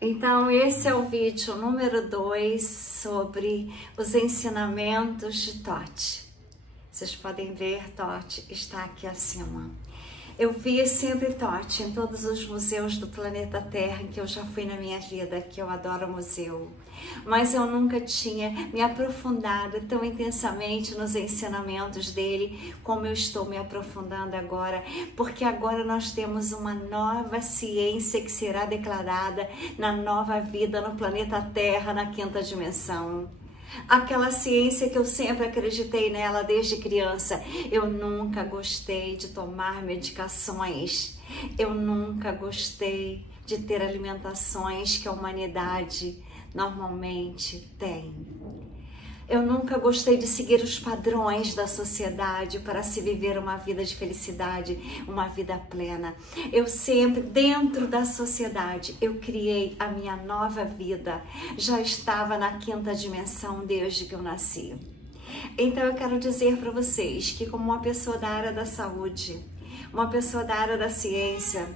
Então, esse é o vídeo número 2 sobre os ensinamentos de Thoth. Vocês podem ver, Thoth está aqui acima. Eu vi sempre Thoth em todos os museus do planeta Terra em que eu já fui na minha vida, que eu adoro museu. Mas eu nunca tinha me aprofundado tão intensamente nos ensinamentos dele como eu estou me aprofundando agora, porque agora nós temos uma nova ciência que será declarada na nova vida no planeta Terra, na quinta dimensão. Aquela ciência que eu sempre acreditei nela desde criança. Eu nunca gostei de tomar medicações. Eu nunca gostei de ter alimentações que a humanidade normalmente tem. Eu nunca gostei de seguir os padrões da sociedade para se viver uma vida de felicidade, uma vida plena. Eu sempre, dentro da sociedade, eu criei a minha nova vida. Já estava na quinta dimensão desde que eu nasci. Então eu quero dizer para vocês que, como uma pessoa da área da saúde, uma pessoa da área da ciência,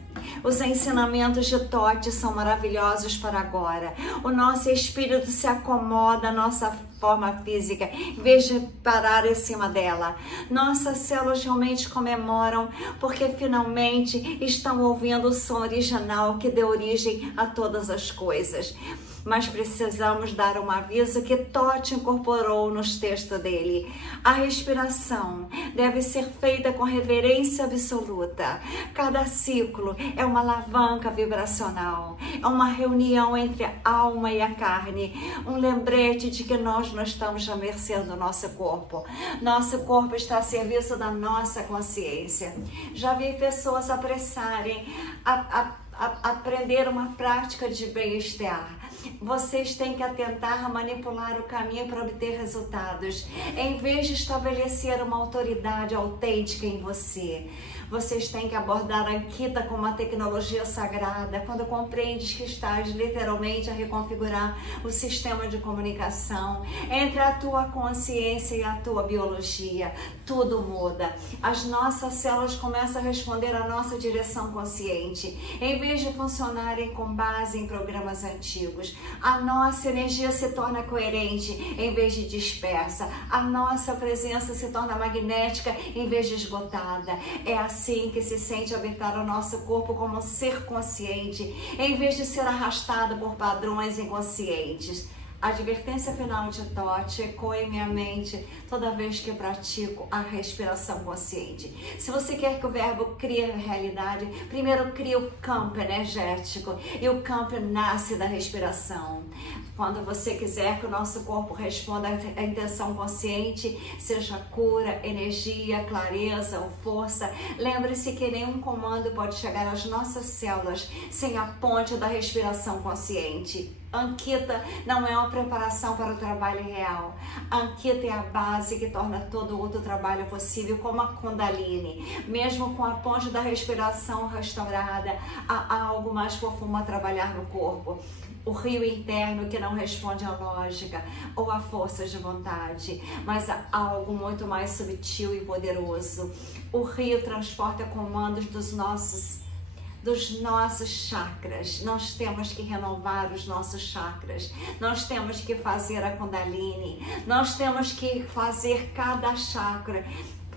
os ensinamentos de Thoth são maravilhosos para agora. O nosso espírito se acomoda à nossa forma física, em vez de parar em cima dela. Nossas células realmente comemoram, porque finalmente estão ouvindo o som original que deu origem a todas as coisas. Mas precisamos dar um aviso que Thoth incorporou nos textos dele. A respiração deve ser feita com reverência absoluta. Cada ciclo é uma alavanca vibracional, é uma reunião entre a alma e a carne, um lembrete de que nós não estamos à mercê do nosso corpo. Nosso corpo está a serviço da nossa consciência. Já vi pessoas apressarem a aprender uma prática de bem-estar. Vocês têm que atentar a manipular o caminho para obter resultados, em vez de estabelecer uma autoridade autêntica em você. Vocês têm que abordar a Ankita como uma tecnologia sagrada, quando compreendes que estás literalmente a reconfigurar o sistema de comunicação entre a tua consciência e a tua biologia. Tudo muda. As nossas células começam a responder à nossa direção consciente, em vez de funcionarem com base em programas antigos. A nossa energia se torna coerente em vez de dispersa. A nossa presença se torna magnética em vez de esgotada. É assim que se sente habitar o nosso corpo como um ser consciente, em vez de ser arrastado por padrões inconscientes. A advertência final de Thoth ecoa em minha mente toda vez que pratico a respiração consciente. Se você quer que o verbo crie realidade, primeiro cria o campo energético, e o campo nasce da respiração. Quando você quiser que o nosso corpo responda à intenção consciente, seja cura, energia, clareza ou força, lembre-se que nenhum comando pode chegar às nossas células sem a ponte da respiração consciente. Ankita não é uma preparação para o trabalho real. Ankita é a base que torna todo outro trabalho possível, como a Kundalini. Mesmo com a ponte da respiração restaurada, há algo mais profundo a trabalhar no corpo. O rio interno que não responde à lógica ou à força de vontade, mas há algo muito mais subtil e poderoso. O rio transporta comandos dos nossos chakras. Nós temos que renovar os nossos chakras. Nós temos que fazer a Kundalini. Nós temos que fazer cada chakra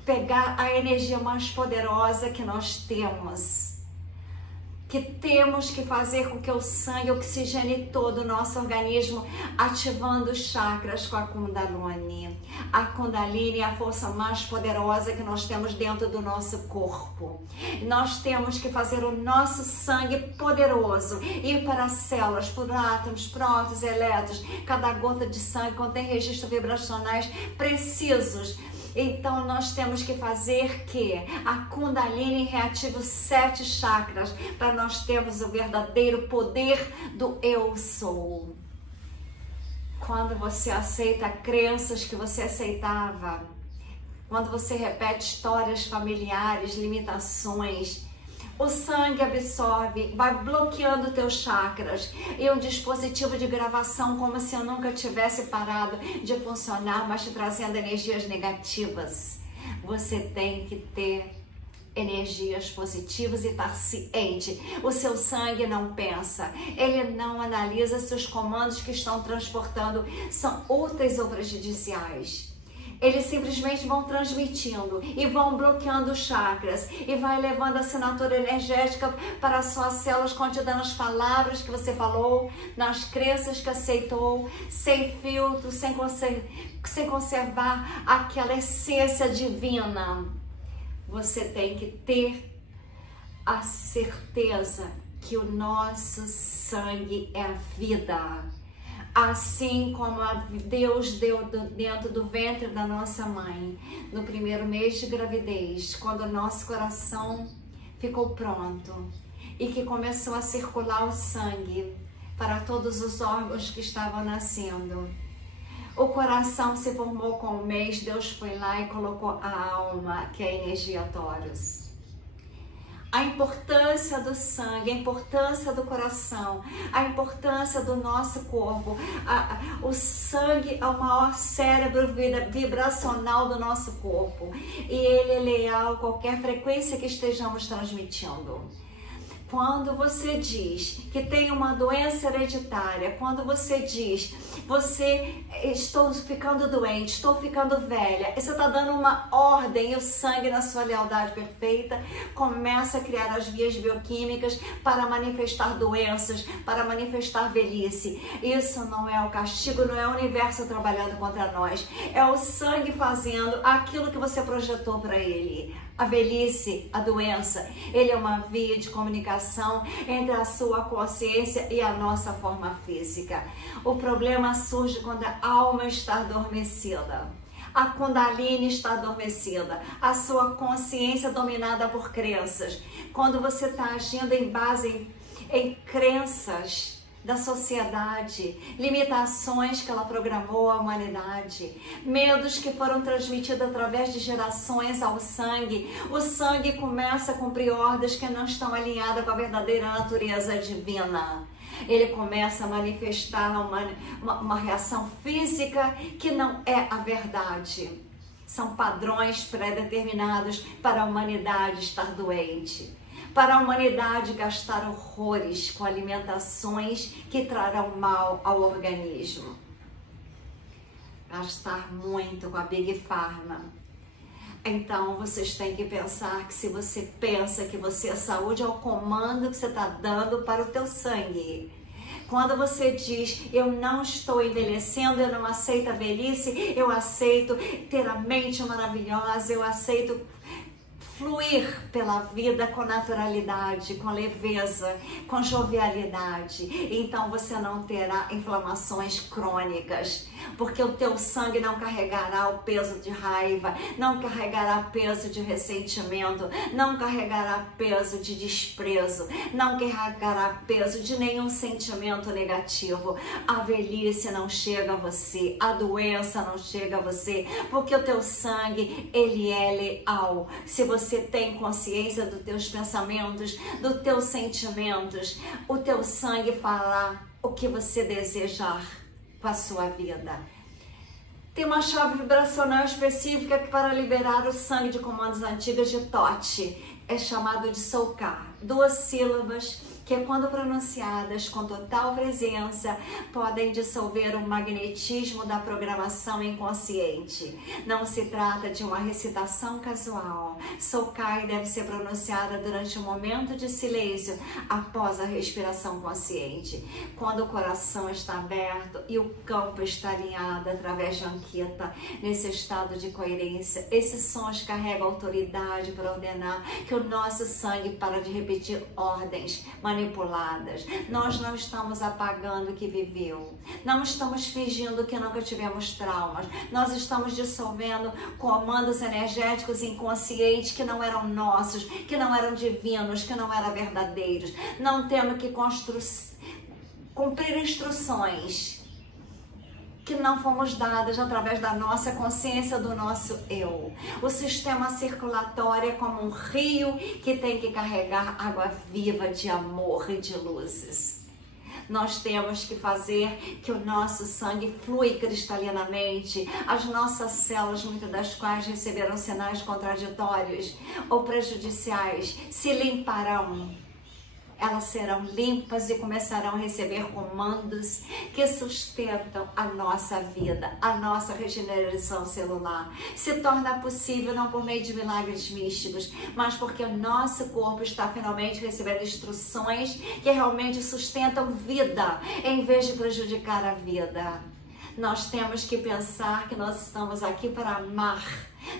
pegar a energia mais poderosa que nós temos. Que temos que fazer com que o sangue oxigene todo o nosso organismo, ativando os chakras com a Kundalini. A Kundalini é a força mais poderosa que nós temos dentro do nosso corpo. Nós temos que fazer o nosso sangue poderoso ir para as células, por átomos, prótons, elétrons. Cada gota de sangue contém registros vibracionais precisos. Então nós temos que fazer que a Kundalini reative os 7 chakras para nós termos o verdadeiro poder do Eu Sou. Quando você aceita crenças que você aceitava, quando você repete histórias familiares, limitações, o sangue absorve, vai bloqueando teus chakras, e um dispositivo de gravação como se eu nunca tivesse parado de funcionar, mas te trazendo energias negativas. Você tem que ter energias positivas e estar ciente. O seu sangue não pensa, ele não analisa se os comandos que estão transportando são úteis ou prejudiciais. Eles simplesmente vão transmitindo e vão bloqueando os chakras e vai levando a assinatura energética para as suas células, continuando as palavras que você falou, nas crenças que aceitou, sem filtro, sem conservar aquela essência divina. Você tem que ter a certeza que o nosso sangue é a vida. Assim como Deus deu dentro do ventre da nossa mãe, no primeiro mês de gravidez, quando o nosso coração ficou pronto e que começou a circular o sangue para todos os órgãos que estavam nascendo. O coração se formou com o mês, Deus foi lá e colocou a alma, que é a energia Taurus. A importância do sangue, a importância do coração, a importância do nosso corpo. O sangue é o maior cérebro vibracional do nosso corpo. E ele é leal a qualquer frequência que estejamos transmitindo. Quando você diz que tem uma doença hereditária, quando você diz, estou ficando doente, estou ficando velha, você está dando uma ordem e o sangue na sua lealdade perfeita começa a criar as vias bioquímicas para manifestar doenças, para manifestar velhice. Isso não é o castigo, não é o universo trabalhando contra nós, é o sangue fazendo aquilo que você projetou para ele. A velhice, a doença, ele é uma via de comunicação entre a sua consciência e a nossa forma física. O problema surge quando a alma está adormecida. A Kundalini está adormecida, a sua consciência dominada por crenças. Quando você está agindo em base em crenças da sociedade, limitações que ela programou à humanidade, medos que foram transmitidos através de gerações ao sangue. O sangue começa a cumprir ordens que não estão alinhadas com a verdadeira natureza divina. Ele começa a manifestar uma reação física que não é a verdade. São padrões pré-determinados para a humanidade estar doente. Para a humanidade gastar horrores com alimentações que trarão mal ao organismo. Gastar muito com a Big Pharma. Então, vocês têm que pensar que se você pensa que você é saúde, é o comando que você está dando para o teu sangue. Quando você diz, eu não estou envelhecendo, eu não aceito a velhice, eu aceito ter a mente maravilhosa, eu aceito fluir pela vida com naturalidade, com leveza, com jovialidade. Então você não terá inflamações crônicas, porque o teu sangue não carregará o peso de raiva, não carregará peso de ressentimento, não carregará peso de desprezo, não carregará peso de nenhum sentimento negativo. A velhice não chega a você, a doença não chega a você, porque o teu sangue, ele é leal. Se você tem consciência dos teus pensamentos, dos teus sentimentos, o teu sangue fará o que você desejar com a sua vida. Tem uma chave vibracional específica para liberar o sangue de comandos antigos de Thoth. É chamado de Soukar. 2 sílabas que, quando pronunciadas com total presença, podem dissolver o magnetismo da programação inconsciente. Não se trata de uma recitação casual. Soukar deve ser pronunciada durante um momento de silêncio após a respiração consciente. Quando o coração está aberto e o campo está alinhado através de Ankita, nesse estado de coerência, esses sons carregam autoridade para ordenar que o nosso sangue para de repetir ordens manipuladas. Nós não estamos apagando o que viveu. Não estamos fingindo que nunca tivemos traumas. Nós estamos dissolvendo comandos energéticos inconscientes que não eram nossos, que não eram divinos, que não eram verdadeiros. Não temos que cumprir instruções que não fomos dadas através da nossa consciência, do nosso eu. O sistema circulatório é como um rio que tem que carregar água viva de amor e de luzes. Nós temos que fazer que o nosso sangue flui cristalinamente. As nossas células, muitas das quais receberam sinais contraditórios ou prejudiciais, se limparão. Elas serão limpas e começarão a receber comandos que sustentam a nossa vida, a nossa regeneração celular. Se torna possível não por meio de milagres místicos, mas porque o nosso corpo está finalmente recebendo instruções que realmente sustentam vida, em vez de prejudicar a vida. Nós temos que pensar que nós estamos aqui para amar,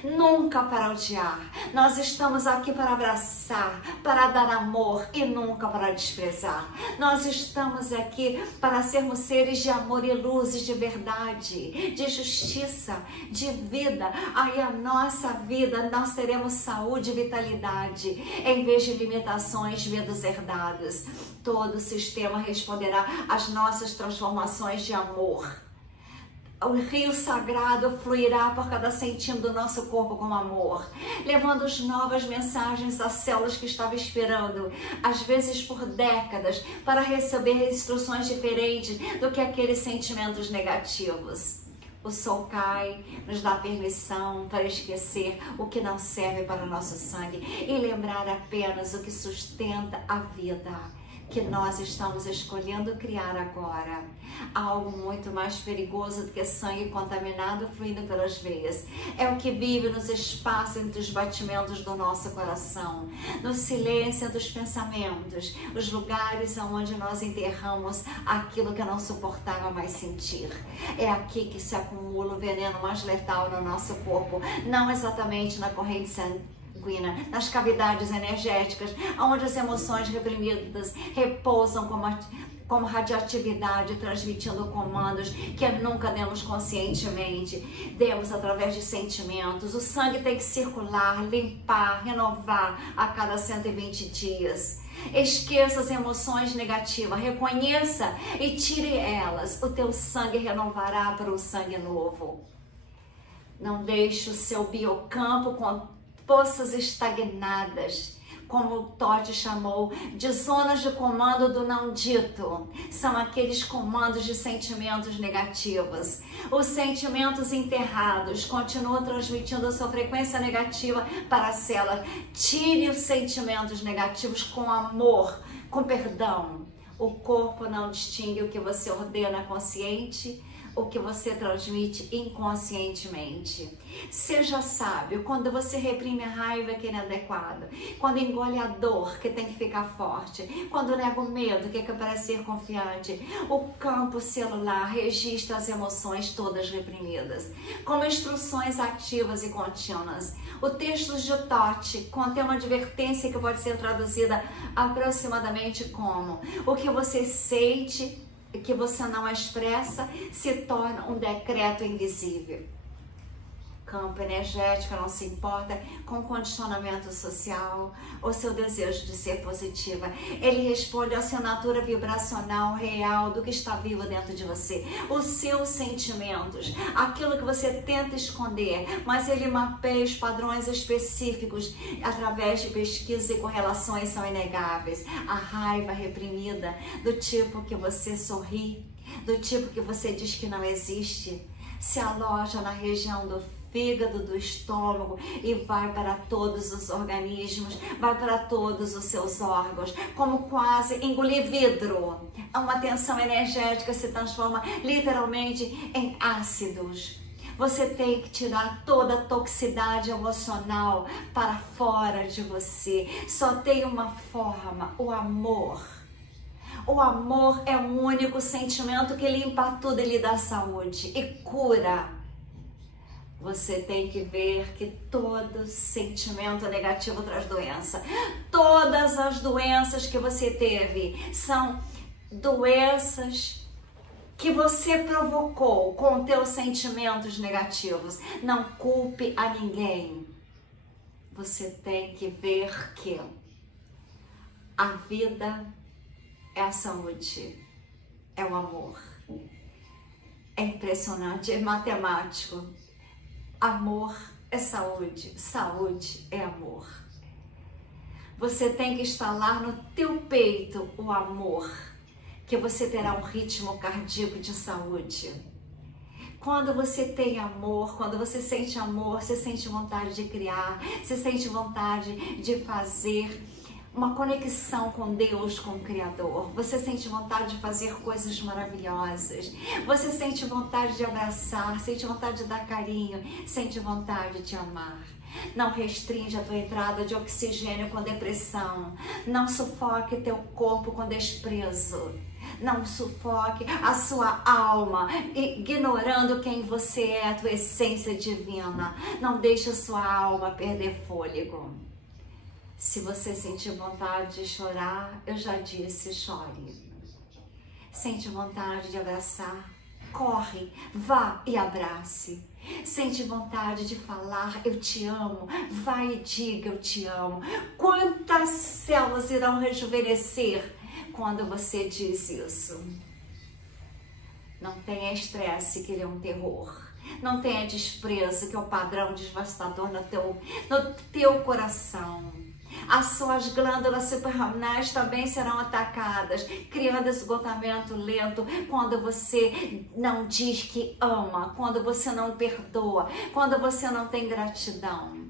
nunca para odiar. Nós estamos aqui para abraçar, para dar amor e nunca para desprezar. Nós estamos aqui para sermos seres de amor e luzes, de verdade, de justiça, de vida. Aí a nossa vida, nós teremos saúde e vitalidade, em vez de limitações, medos herdados. Todo o sistema responderá às nossas transformações de amor. O rio sagrado fluirá por cada centímetro do nosso corpo com amor, levando novas mensagens às células que estavam esperando, às vezes por décadas, para receber instruções diferentes do que aqueles sentimentos negativos. O sol cai, nos dá permissão para esquecer o que não serve para o nosso sangue e lembrar apenas o que sustenta a vida, que nós estamos escolhendo criar agora. Algo muito mais perigoso do que sangue contaminado fluindo pelas veias. É o que vive nos espaços entre os batimentos do nosso coração, no silêncio dos pensamentos, os lugares onde nós enterramos aquilo que não suportava mais sentir. É aqui que se acumula o veneno mais letal no nosso corpo, não exatamente na corrente sanguínea, nas cavidades energéticas, onde as emoções reprimidas repousam como radioatividade, transmitindo comandos que nunca demos conscientemente. Demos através de sentimentos. O sangue tem que circular, limpar, renovar a cada 120 dias. Esqueça as emoções negativas, reconheça e tire elas. O teu sangue renovará para o sangue novo. Não deixe o seu biocampo com poças estagnadas, como o Totti chamou, de zonas de comando do não dito. São aqueles comandos de sentimentos negativos. Os sentimentos enterrados continuam transmitindo a sua frequência negativa para a célula. Tire os sentimentos negativos com amor, com perdão. O corpo não distingue o que você ordena consciente, o que você transmite inconscientemente. Seja sábio quando você reprime a raiva que é inadequada, quando engole a dor que tem que ficar forte, quando nega o medo que é para ser confiante. O campo celular registra as emoções todas reprimidas, como instruções ativas e contínuas. O texto de Totti contém uma advertência que pode ser traduzida aproximadamente como: o que você sente, que você não expressa, se torna um decreto invisível. Campo energético não se importa com o condicionamento social ou seu desejo de ser positiva. Ele responde à assinatura vibracional real do que está vivo dentro de você. Os seus sentimentos, aquilo que você tenta esconder, mas ele mapeia os padrões específicos através de pesquisas e correlações são inegáveis. A raiva reprimida, do tipo que você sorri, do tipo que você diz que não existe, se aloja na região do fígado, do estômago e vai para todos os organismos, vai para todos os seus órgãos, como quase engolir vidro. Uma tensão energética se transforma literalmente em ácidos. Você tem que tirar toda a toxicidade emocional para fora de você. Só tem uma forma: o amor. O amor é o único sentimento que limpa tudo e lhe dá saúde e cura. Você tem que ver que todo sentimento negativo traz doença. Todas as doenças que você teve são doenças que você provocou com teus sentimentos negativos. Não culpe a ninguém. Você tem que ver que a vida é a saúde, é o amor. É impressionante, é matemático. Amor é saúde, saúde é amor. Você tem que instalar no teu peito o amor, que você terá um ritmo cardíaco de saúde. Quando você tem amor, quando você sente vontade de criar, você sente vontade de fazer uma conexão com Deus, com o Criador. Você sente vontade de fazer coisas maravilhosas. Você sente vontade de abraçar, sente vontade de dar carinho, sente vontade de amar. Não restringe a tua entrada de oxigênio com depressão. Não sufoque teu corpo com desprezo. Não sufoque a sua alma, ignorando quem você é, a tua essência divina. Não deixe a sua alma perder fôlego. Se você sentir vontade de chorar, eu já disse, chore. Sente vontade de abraçar, corre, vá e abrace. Sente vontade de falar, eu te amo, vai e diga, eu te amo. Quantas células irão rejuvenescer quando você diz isso? Não tenha estresse, que ele é um terror. Não tenha desprezo, que é o padrão devastador no teu coração. As suas glândulas suprarrenais também serão atacadas, criando esgotamento lento quando você não diz que ama, quando você não perdoa, quando você não tem gratidão.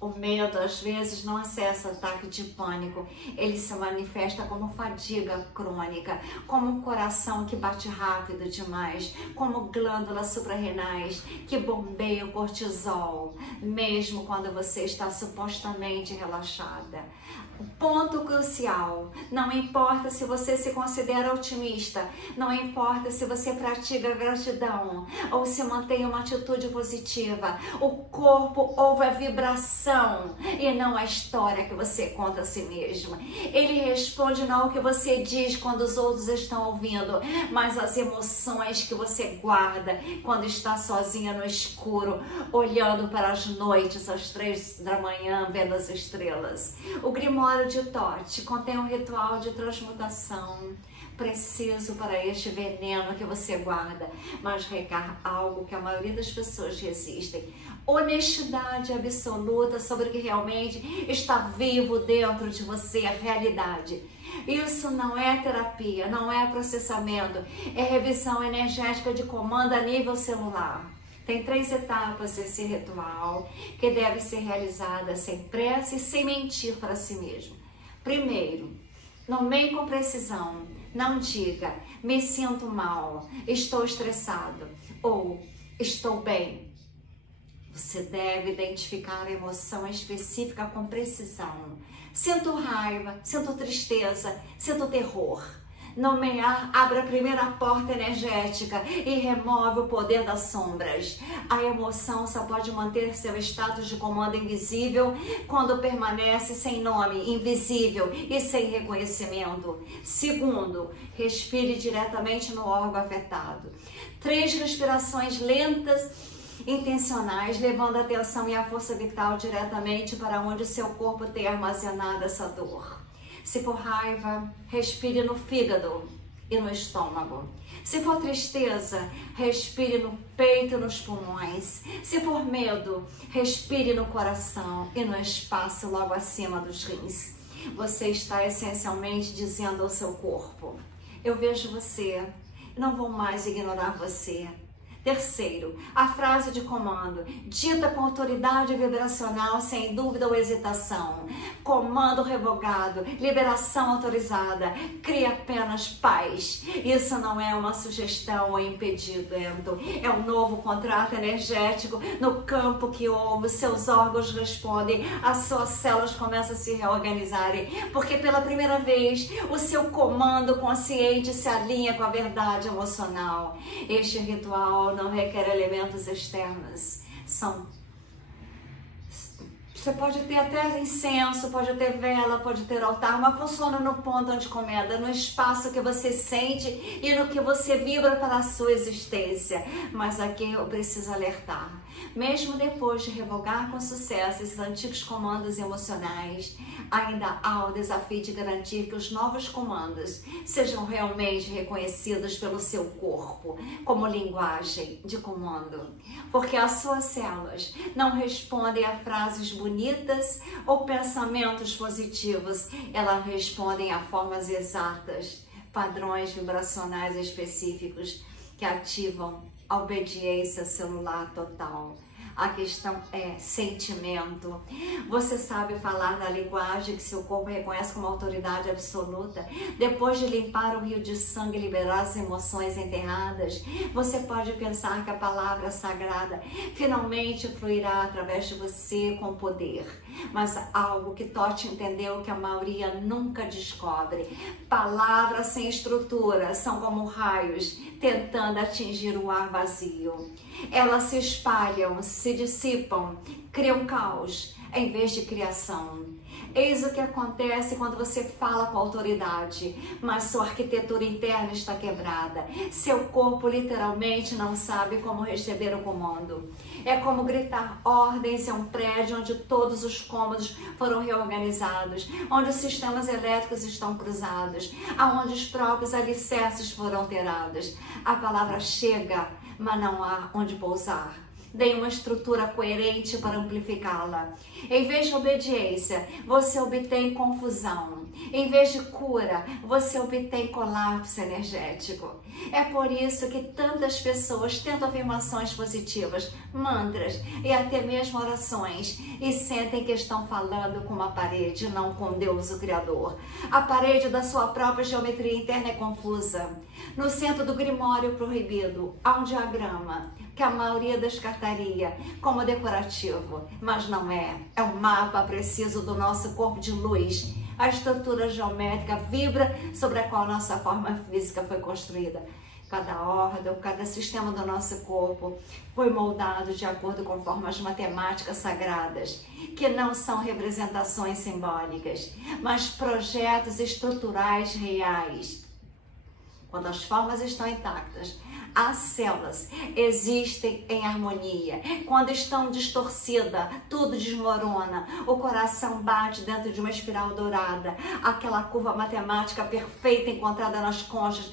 O medo, às vezes, não acessa ataque de pânico. Ele se manifesta como fadiga crônica, como um coração que bate rápido demais, como glândulas suprarrenais que bombeiam cortisol, mesmo quando você está supostamente relaxada. Ponto crucial, não importa se você se considera otimista, não importa se você pratica gratidão ou se mantém uma atitude positiva, o corpo ouve a vibração e não a história que você conta a si mesma. Ele responde não ao que você diz quando os outros estão ouvindo, mas às emoções que você guarda quando está sozinha no escuro, olhando para as noites às 3 da manhã, vendo as estrelas. O Grimório de Thoth contém um ritual de transmutação preciso para este veneno que você guarda, mas requer algo que a maioria das pessoas resistem: honestidade absoluta sobre o que realmente está vivo dentro de você, a realidade. Isso não é terapia, não é processamento, é revisão energética de comando a nível celular. Tem 3 etapas desse ritual que deve ser realizada sem pressa e sem mentir para si mesmo. Primeiro, nomeie com precisão. Não diga, me sinto mal, estou estressado ou estou bem. Você deve identificar a emoção específica com precisão. Sinto raiva, sinto tristeza, sinto terror. Nomear abre a primeira porta energética e remove o poder das sombras. A emoção só pode manter seu status de comando invisível quando permanece sem nome, invisível e sem reconhecimento. Segundo, respire diretamente no órgão afetado. 3 respirações lentas, intencionais, levando a atenção e a força vital diretamente para onde seu corpo tem armazenado essa dor. Se for raiva, respire no fígado e no estômago. Se for tristeza, respire no peito e nos pulmões. Se for medo, respire no coração e no espaço logo acima dos rins. Você está essencialmente dizendo ao seu corpo: eu vejo você, não vou mais ignorar você. Terceiro, a frase de comando, dita com autoridade vibracional, sem dúvida ou hesitação. Comando revogado, liberação autorizada, cria apenas paz. Isso não é uma sugestão ou impedimento, é um novo contrato energético no campo que ouve, seus órgãos respondem, as suas células começam a se reorganizarem, porque pela primeira vez o seu comando consciente se alinha com a verdade emocional. Este ritual não requer elementos externos. Você pode ter até incenso, pode ter vela, pode ter altar, mas funciona no ponto onde começa, no espaço que você sente e no que você vibra para a sua existência. Mas aqui eu preciso alertar. Mesmo depois de revogar com sucesso esses antigos comandos emocionais, ainda há o desafio de garantir que os novos comandos sejam realmente reconhecidos pelo seu corpo como linguagem de comando, porque as suas células não respondem a frases bonitas ou pensamentos positivos, elas respondem a formas exatas padrões vibracionais específicos que ativam a obediência celular total. A questão é sentimento. Você sabe falar na linguagem que seu corpo reconhece como autoridade absoluta? Depois de limpar o rio de sangue e liberar as emoções enterradas, você pode pensar que a palavra sagrada finalmente fluirá através de você com poder. Mas algo que Tote entendeu que a maioria nunca descobre. Palavras sem estrutura são como raios tentando atingir o ar vazio. Elas se espalham, se dissipam, criam caos em vez de criação. Eis o que acontece quando você fala com autoridade, mas sua arquitetura interna está quebrada. Seu corpo literalmente não sabe como receber o comando. É como gritar ordens em um prédio onde todos os cômodos foram reorganizados, onde os sistemas elétricos estão cruzados, aonde os próprios alicerces foram alterados. A palavra chega, mas não há onde pousar. Dê uma estrutura coerente para amplificá-la. Em vez de obediência, você obtém confusão. Em vez de cura, você obtém colapso energético. É por isso que tantas pessoas tentam afirmações positivas, mantras e até mesmo orações e sentem que estão falando com uma parede, não com Deus, o Criador. A parede da sua própria geometria interna é confusa. No centro do Grimório Proibido há um diagrama que a maioria descartaria como decorativo, mas não é. É um mapa preciso do nosso corpo de luz. A estrutura geométrica vibra sobre a qual nossa forma física foi construída. Cada órgão, cada sistema do nosso corpo foi moldado de acordo com formas matemáticas sagradas, que não são representações simbólicas, mas projetos estruturais reais. Quando as formas estão intactas, as células existem em harmonia. Quando estão distorcidas, tudo desmorona. O coração bate dentro de uma espiral dourada. Aquela curva matemática perfeita encontrada nas conchas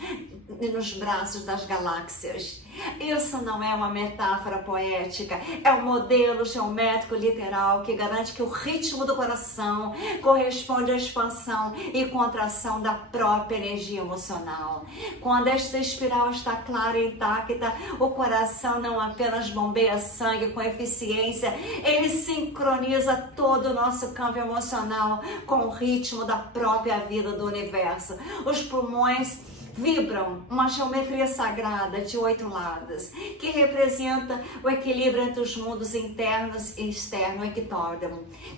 e nos braços das galáxias. Isso não é uma metáfora poética, é um modelo geométrico literal que garante que o ritmo do coração corresponde à expansão e contração da própria energia emocional. Quando esta espiral está clara e intacta, o coração não apenas bombeia sangue com eficiência, ele sincroniza todo o nosso campo emocional com o ritmo da própria vida do universo. Os pulmões vibram uma geometria sagrada de 8 lados, que representa o equilíbrio entre os mundos internos e externo, o equilíbrio.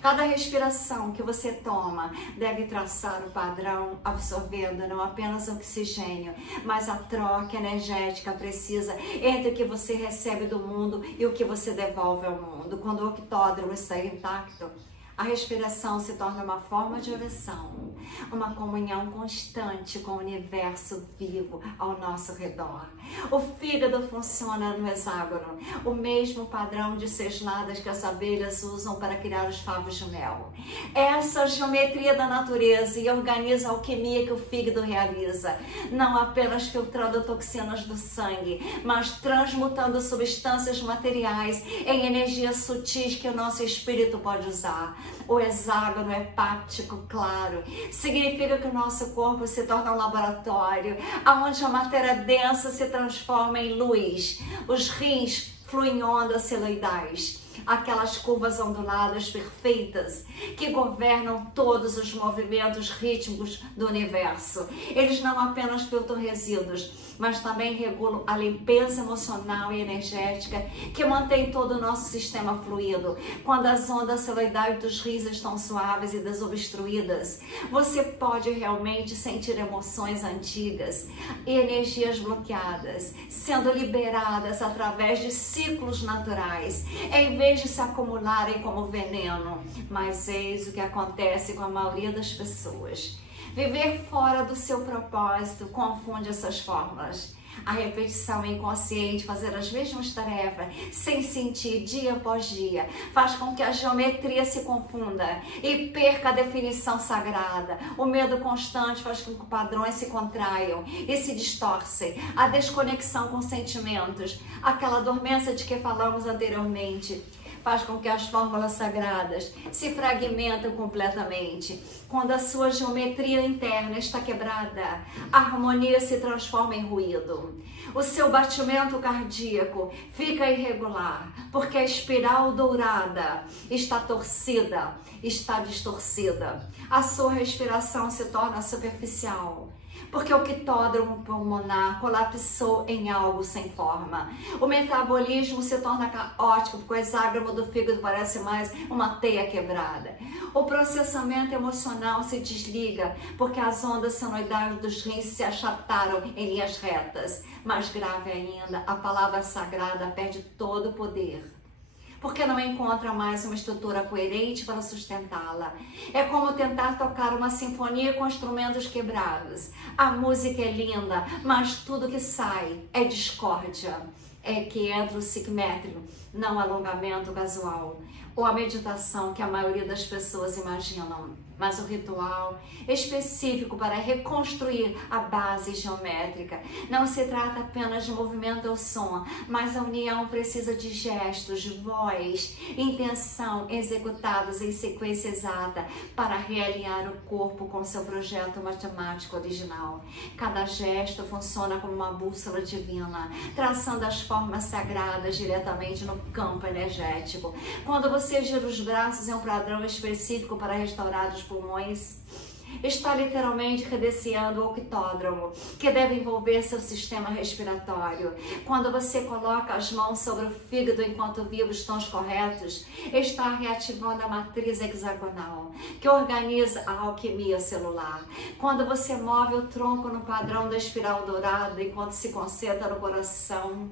Cada respiração que você toma deve traçar o padrão, absorvendo não apenas oxigênio, mas a troca energética precisa entre o que você recebe do mundo e o que você devolve ao mundo. Quando o octódromo está intacto, a respiração se torna uma forma de oração, uma comunhão constante com o universo vivo ao nosso redor. O fígado funciona no hexágono, o mesmo padrão de 6 lados que as abelhas usam para criar os favos de mel. Essa geometria da natureza e organiza a alquimia que o fígado realiza, não apenas filtrando toxinas do sangue, mas transmutando substâncias materiais em energias sutis que o nosso espírito pode usar. O hexágono é hepático, claro. Significa que o nosso corpo se torna um laboratório, onde a matéria densa se transforma em luz. Os rins fluem ondas siloidais, aquelas curvas onduladas perfeitas que governam todos os movimentos rítmicos do universo. Eles não apenas filtram resíduos, mas também regulam a limpeza emocional e energética que mantém todo o nosso sistema fluido. Quando as ondas siloidais dos rios estão suaves e desobstruídas, você pode realmente sentir emoções antigas e energias bloqueadas sendo liberadas através de ciclos naturais, em vez de se acumularem como veneno. Mas eis o que acontece com a maioria das pessoas. Viver fora do seu propósito confunde essas fórmulas. A repetição inconsciente, fazer as mesmas tarefas, sem sentir dia após dia, faz com que a geometria se confunda e perca a definição sagrada. O medo constante faz com que os padrões se contraiam e se distorcem. A desconexão com sentimentos, aquela dormência de que falamos anteriormente, faz com que as fórmulas sagradas se fragmentem completamente. Quando a sua geometria interna está quebrada, a harmonia se transforma em ruído. O seu batimento cardíaco fica irregular, porque a espiral dourada está torcida, está distorcida. A sua respiração se torna superficial, porque o octódromo pulmonar colapsou em algo sem forma. O metabolismo se torna caótico, porque o hexágramo do fígado parece mais uma teia quebrada. O processamento emocional se desliga, porque as ondas senoidais dos rins se achataram em linhas retas. Mais grave ainda, a palavra sagrada perde todo o poder, porque não encontra mais uma estrutura coerente para sustentá-la. É como tentar tocar uma sinfonia com instrumentos quebrados. A música é linda, mas tudo que sai é discórdia. É que entra o sigmétrico, não o alongamento casual, ou a meditação que a maioria das pessoas imaginam, mas o ritual específico para reconstruir a base geométrica. Não se trata apenas de movimento ou som, mas a união precisa de gestos, voz, intenção executados em sequência exata para realinhar o corpo com seu projeto matemático original. Cada gesto funciona como uma bússola divina, traçando as formas sagradas diretamente no campo energético. Quando você gira os braços em um padrão específico para restaurar os pulmões, está literalmente redesenhando o octódromo, que deve envolver seu sistema respiratório. Quando você coloca as mãos sobre o fígado enquanto viva os tons corretos, está reativando a matriz hexagonal, que organiza a alquimia celular. Quando você move o tronco no padrão da espiral dourada enquanto se concentra no coração,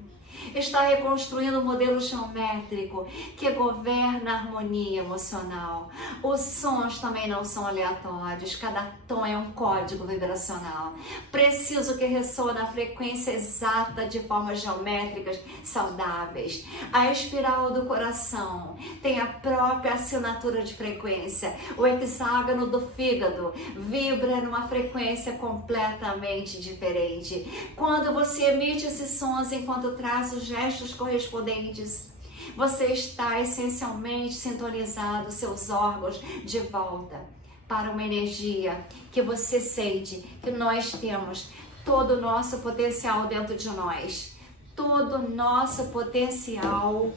está reconstruindo um modelo geométrico que governa a harmonia emocional. Os sons também não são aleatórios, cada tom é um código vibracional. Preciso que ressoa na frequência exata de formas geométricas saudáveis. A espiral do coração tem a própria assinatura de frequência. O hexágono do fígado vibra numa frequência completamente diferente. Quando você emite esses sons enquanto traz os gestos correspondentes, você está essencialmente sintonizado seus órgãos de volta para uma energia que você sente que nós temos todo o nosso potencial dentro de nós. Todo o nosso potencial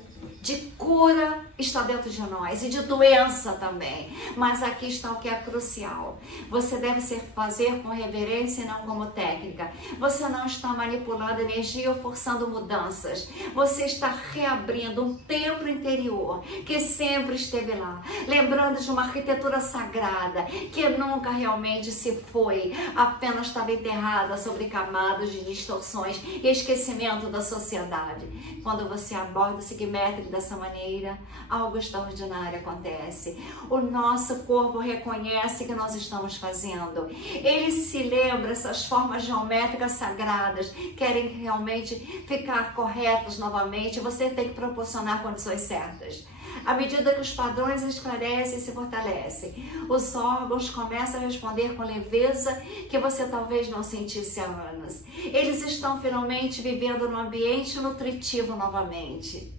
de cura está dentro de nós e de doença também. Mas aqui está o que é crucial. Você deve fazer com reverência e não como técnica. Você não está manipulando energia ou forçando mudanças. Você está reabrindo um templo interior que sempre esteve lá, lembrando de uma arquitetura sagrada que nunca realmente se foi, apenas estava enterrada sobre camadas de distorções e esquecimento da sociedade. Quando você aborda o sigmétrico dessa maneira, algo extraordinário acontece. O nosso corpo reconhece que nós estamos fazendo. Ele se lembra, essas formas geométricas sagradas querem realmente ficar corretas novamente. Você tem que proporcionar condições certas. À medida que os padrões esclarecem e se fortalecem, os órgãos começam a responder com leveza que você talvez não sentisse há anos. Eles estão finalmente vivendo num ambiente nutritivo novamente.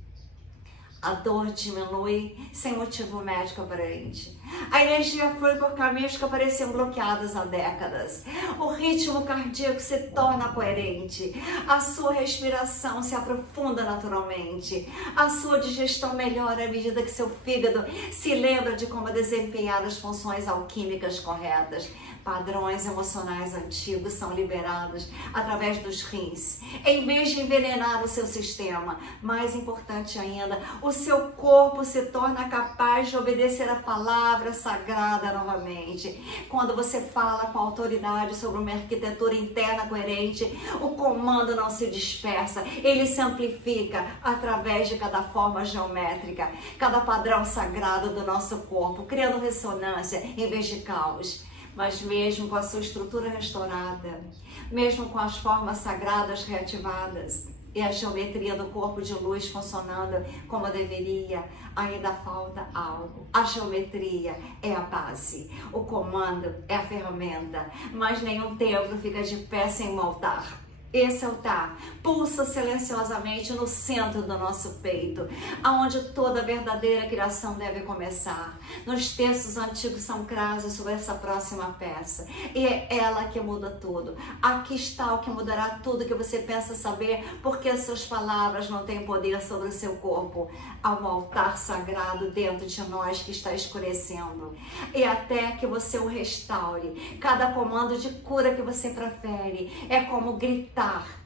A dor diminui sem motivo médico aparente. A energia flui por caminhos que pareciam bloqueados há décadas. O ritmo cardíaco se torna coerente. A sua respiração se aprofunda naturalmente. A sua digestão melhora à medida que seu fígado se lembra de como desempenhar as funções alquímicas corretas. Padrões emocionais antigos são liberados através dos rins, em vez de envenenar o seu sistema. Mais importante ainda, o seu corpo se torna capaz de obedecer a palavra sagrada novamente. Quando você fala com autoridade sobre uma arquitetura interna coerente, o comando não se dispersa, ele se amplifica através de cada forma geométrica, cada padrão sagrado do nosso corpo, criando ressonância em vez de caos. Mas mesmo com a sua estrutura restaurada, mesmo com as formas sagradas reativadas e a geometria do corpo de luz funcionando como deveria, ainda falta algo. A geometria é a base, o comando é a ferramenta, mas nenhum templo fica de pé sem um altar. Esse altar pulsa silenciosamente no centro do nosso peito, aonde toda a verdadeira criação deve começar. Nos textos antigos são crasos sobre essa próxima peça, e é ela que muda tudo. Aqui está o que mudará tudo que você pensa saber, porque suas palavras não têm poder sobre o seu corpo. Há um altar sagrado dentro de nós que está escurecendo, e até que você o restaure, cada comando de cura que você profere é como gritar.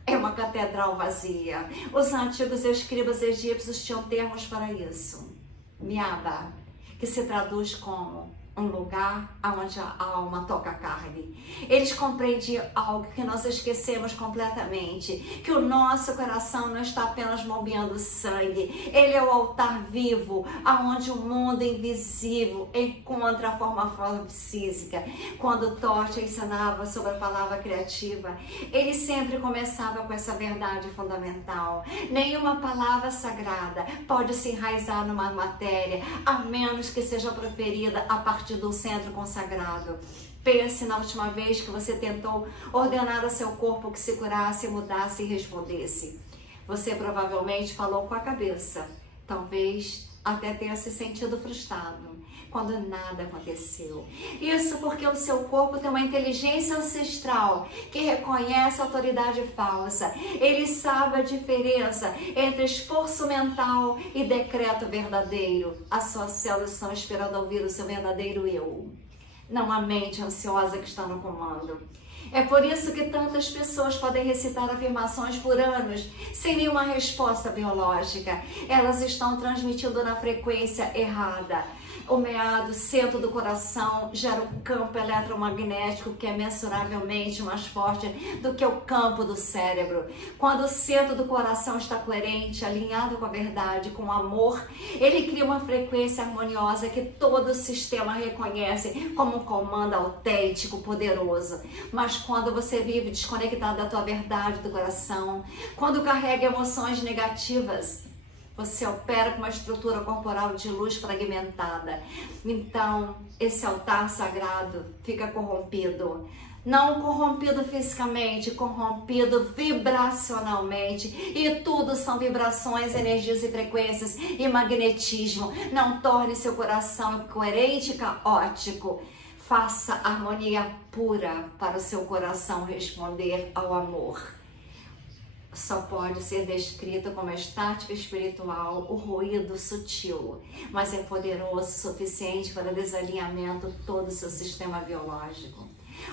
É uma catedral vazia. Os antigos escribas egípcios tinham termos para isso. Miaba, que se traduz como um lugar onde a alma toca a carne. Eles compreendiam algo que nós esquecemos completamente, que o nosso coração não está apenas bombeando sangue, ele é o altar vivo, aonde o mundo invisível encontra a forma física. Quando Tocha ensinava sobre a palavra criativa, ele sempre começava com essa verdade fundamental. Nenhuma palavra sagrada pode se enraizar numa matéria, a menos que seja proferida a partir do centro consagrado. Pense na última vez que você tentou ordenar a seu corpo que se curasse, mudasse e respondesse. Você provavelmente falou com a cabeça. Talvez até tenha se sentido frustrado quando nada aconteceu. Isso porque o seu corpo tem uma inteligência ancestral que reconhece a autoridade falsa. Ele sabe a diferença entre esforço mental e decreto verdadeiro. As suas células estão esperando ouvir o seu verdadeiro eu, não a mente ansiosa que está no comando. É por isso que tantas pessoas podem recitar afirmações por anos sem nenhuma resposta biológica. Elas estão transmitindo na frequência errada. O meado, centro do coração, gera um campo eletromagnético que é mensuravelmente mais forte do que o campo do cérebro. Quando o centro do coração está coerente, alinhado com a verdade, com o amor, ele cria uma frequência harmoniosa que todo o sistema reconhece como um comando autêntico, poderoso. Mas quando você vive desconectado da tua verdade do coração, quando carrega emoções negativas, você opera com uma estrutura corporal de luz fragmentada. Então, esse altar sagrado fica corrompido. Não corrompido fisicamente, corrompido vibracionalmente. E tudo são vibrações, energias e frequências e magnetismo. Não torne seu coração coerente e caótico. Faça harmonia pura para o seu coração responder ao amor. Só pode ser descrito como estática espiritual, o ruído sutil, mas é poderoso o suficiente para desalinhamento todo o seu sistema biológico.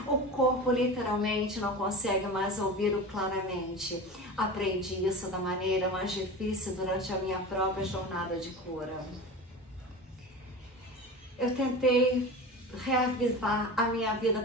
O corpo literalmente não consegue mais ouvi-lo claramente. Aprendi isso da maneira mais difícil durante a minha própria jornada de cura. Eu tentei reavivar a minha vida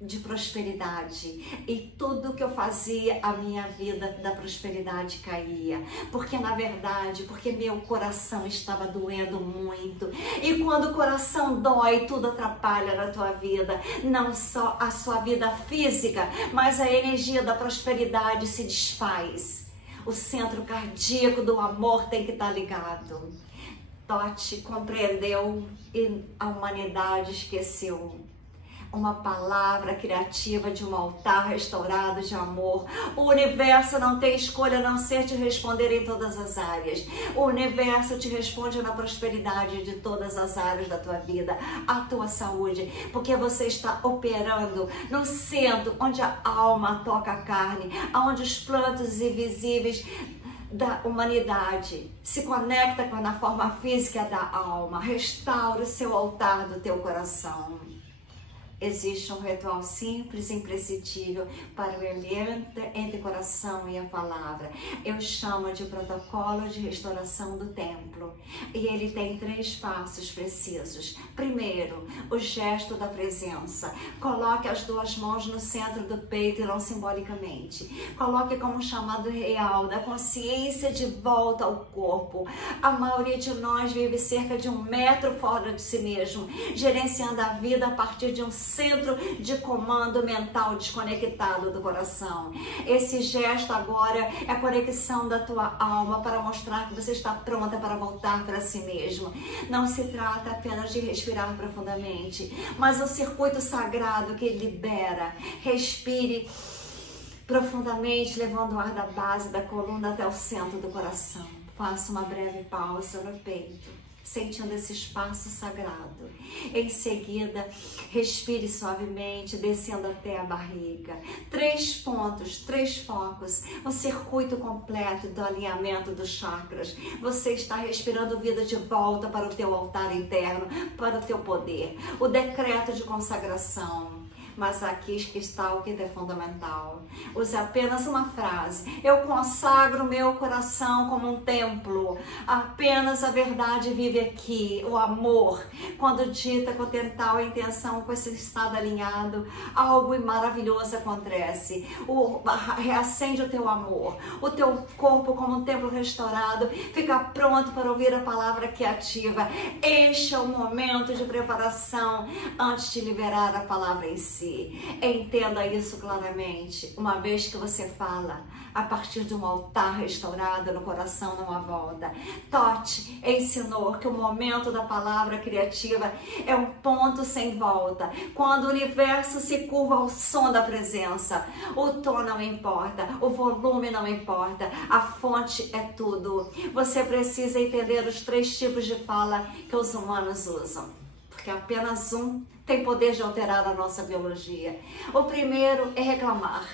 de prosperidade, e tudo que eu fazia, a minha vida da prosperidade caía, porque na verdade, porque meu coração estava doendo muito, e quando o coração dói, tudo atrapalha na tua vida, não só a sua vida física, mas a energia da prosperidade se desfaz. O centro cardíaco do amor tem que estar ligado. Tote compreendeu e a humanidade esqueceu. Uma palavra criativa de um altar restaurado de amor. O universo não tem escolha a não ser te responder em todas as áreas. O universo te responde na prosperidade de todas as áreas da tua vida, a tua saúde, porque você está operando no centro onde a alma toca a carne, onde os planos invisíveis da humanidade se conecta com a forma física da alma. Restaure o seu altar do teu coração. Existe um ritual simples e imprescindível para o elemento entre o coração e a palavra. Eu chamo de protocolo de restauração do templo. E ele tem 3 passos precisos. Primeiro, o gesto da presença. Coloque as 2 mãos no centro do peito e não simbolicamente. Coloque como um chamado real da consciência de volta ao corpo. A maioria de nós vive cerca de 1 metro fora de si mesmo, gerenciando a vida a partir de um centro de comando mental desconectado do coração. Esse gesto agora é a conexão da tua alma para mostrar que você está pronta para voltar para si mesmo. Não se trata apenas de respirar profundamente, mas o circuito sagrado que libera. Respire profundamente, levando o ar da base da coluna até o centro do coração. Faça uma breve pausa no peito, sentindo esse espaço sagrado. Em seguida, respire suavemente, descendo até a barriga. 3 pontos, 3 focos, um circuito completo do alinhamento dos chakras. Você está respirando vida de volta para o teu altar interno, para o teu poder. O decreto de consagração. Mas aqui está o que é fundamental. Use apenas uma frase. Eu consagro meu coração como um templo. Apenas a verdade vive aqui. O amor. Quando dita com total intenção, com esse estado alinhado, algo maravilhoso acontece. Reacende o teu amor. O teu corpo como um templo restaurado fica pronto para ouvir a palavra que ativa. Este é o momento de preparação antes de liberar a palavra em si. Entenda isso claramente. Uma vez que você fala a partir de um altar restaurado no coração, não há volta. Tote ensinou que o momento da palavra criativa é um ponto sem volta. Quando o universo se curva ao som da presença, o tom não importa, o volume não importa, a fonte é tudo. Você precisa entender os 3 tipos de fala que os humanos usam, porque apenas um tem poder de alterar a nossa biologia. O primeiro é reclamar.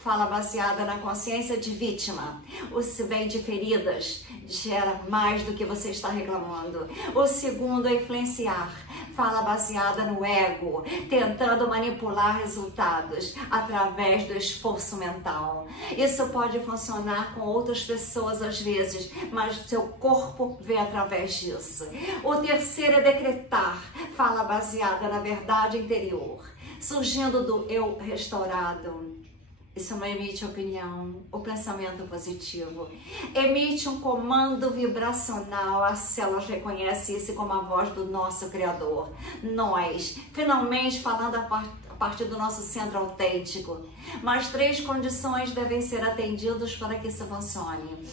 Fala baseada na consciência de vítima. O se vem de feridas gera mais do que você está reclamando. O segundo é influenciar. Fala baseada no ego, tentando manipular resultados através do esforço mental. Isso pode funcionar com outras pessoas às vezes, mas seu corpo vê através disso. O terceiro é decretar. Fala baseada na verdade interior, surgindo do eu restaurado. Isso não emite opinião, o pensamento positivo. Emite um comando vibracional, as células reconhecem isso como a voz do nosso Criador. Nós, finalmente falando a partir do nosso centro autêntico. Mas 3 condições devem ser atendidas para que isso funcione.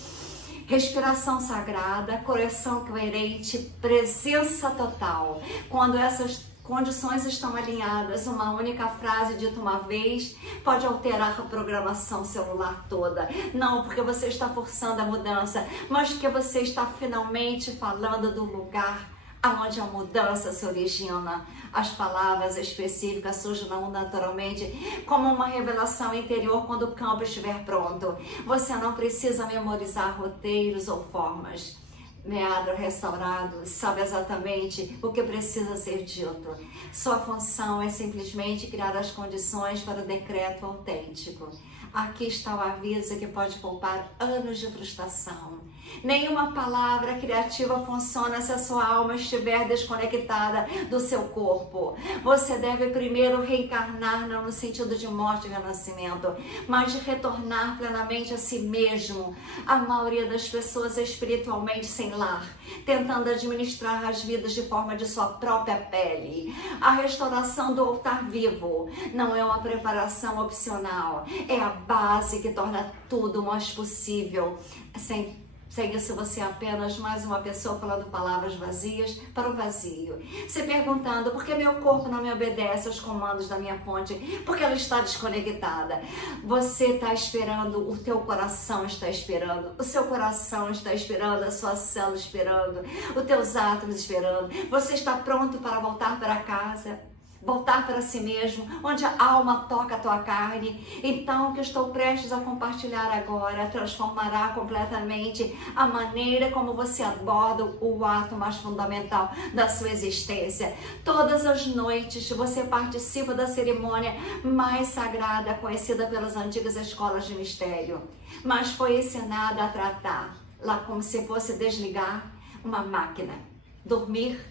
Respiração sagrada, coração coerente, presença total. Quando essas condições estão alinhadas, uma única frase dita uma vez pode alterar a programação celular toda. Não porque você está forçando a mudança, mas porque você está finalmente falando do lugar aonde a mudança se origina. As palavras específicas surgem naturalmente como uma revelação interior quando o campo estiver pronto. Você não precisa memorizar roteiros ou formas. Meandro restaurado sabe exatamente o que precisa ser dito. Sua função é simplesmente criar as condições para o decreto autêntico. Aqui está o aviso que pode poupar anos de frustração. Nenhuma palavra criativa funciona se a sua alma estiver desconectada do seu corpo. Você deve primeiro reencarnar, não no sentido de morte e renascimento, mas de retornar plenamente a si mesmo. A maioria das pessoas é espiritualmente sem lar, tentando administrar as vidas de forma de sua própria pele. A restauração do altar vivo não é uma preparação opcional, é a base que torna tudo mais possível. Sem isso, você é apenas mais uma pessoa falando palavras vazias para o vazio. Se perguntando por que meu corpo não me obedece aos comandos da minha fonte, porque ela está desconectada. Você está esperando, o teu coração está esperando, o seu coração está esperando, a sua célula esperando, os teus átomos esperando. Você está pronto para voltar para casa? Voltar para si mesmo, onde a alma toca a tua carne. Então, o que estou prestes a compartilhar agora transformará completamente a maneira como você aborda o ato mais fundamental da sua existência. Todas as noites você participa da cerimônia mais sagrada conhecida pelas antigas escolas de mistério, mas foi ensinada a tratar lá como se fosse desligar uma máquina. Dormir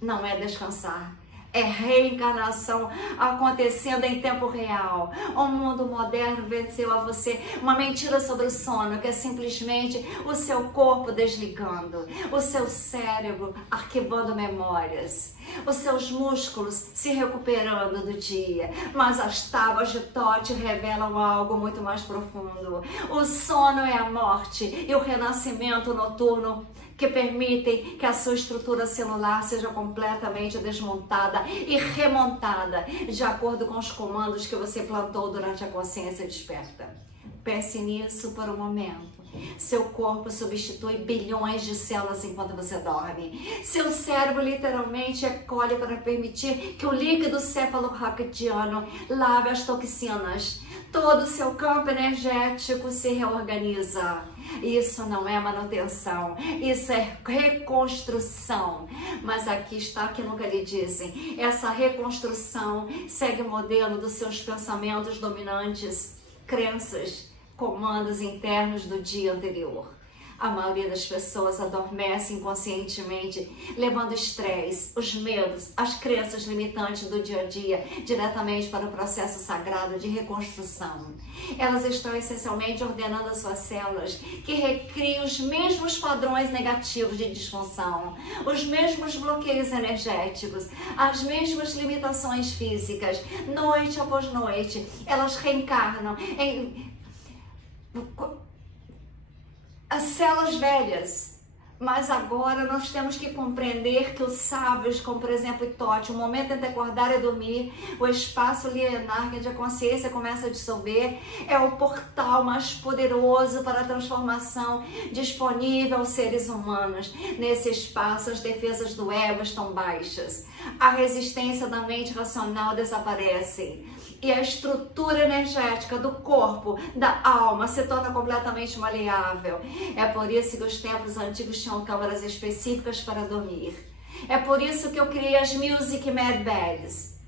não é descansar. É reencarnação acontecendo em tempo real. O mundo moderno venceu a você uma mentira sobre o sono, que é simplesmente o seu corpo desligando, o seu cérebro arquivando memórias, os seus músculos se recuperando do dia. Mas as tábuas de Tote revelam algo muito mais profundo. O sono é a morte e o renascimento noturno que permitem que a sua estrutura celular seja completamente desmontada e remontada de acordo com os comandos que você plantou durante a consciência desperta. Pense nisso por um momento. Seu corpo substitui bilhões de células enquanto você dorme. Seu cérebro literalmente recolhe para permitir que o líquido cefalorraquidiano lave as toxinas. Todo o seu campo energético se reorganiza. Isso não é manutenção, isso é reconstrução. Mas aqui está que nunca lhe dizem. Essa reconstrução segue o modelo dos seus pensamentos dominantes, crenças, comandos internos do dia anterior. A maioria das pessoas adormece inconscientemente, levando estresse, os medos, as crenças limitantes do dia a dia diretamente para o processo sagrado de reconstrução. Elas estão essencialmente ordenando as suas células que recriem os mesmos padrões negativos de disfunção, os mesmos bloqueios energéticos, as mesmas limitações físicas. Noite após noite, elas reencarnam em as células velhas. Mas agora nós temos que compreender que os sábios, como por exemplo Tote, o momento entre acordar e dormir, o espaço linear onde a consciência começa a dissolver, é o portal mais poderoso para a transformação disponível aos seres humanos. Nesse espaço, as defesas do ego estão baixas, a resistência da mente racional desaparece. E a estrutura energética do corpo, da alma, se torna completamente maleável. É por isso que os templos antigos tinham câmaras específicas para dormir. É por isso que eu criei as Music Mad Beds.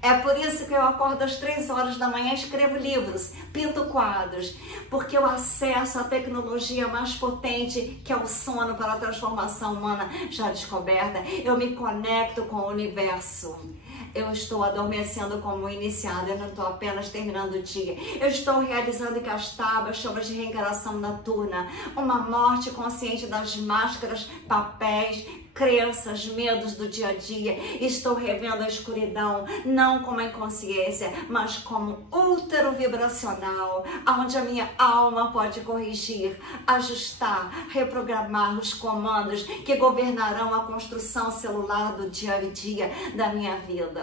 É por isso que eu acordo às 3 horas da manhã e escrevo livros, pinto quadros, porque eu acesso a tecnologia mais potente que é o sono para a transformação humana já descoberta. Eu me conecto com o universo. Eu estou adormecendo como iniciada, eu não estou apenas terminando o dia. Eu estou realizando Kastaba, chamas de reencarnação noturna, uma morte consciente das máscaras, papéis, crenças, medos do dia a dia. Estou revendo a escuridão, não como a inconsciência, mas como útero vibracional, onde a minha alma pode corrigir, ajustar, reprogramar os comandos que governarão a construção celular do dia a dia da minha vida.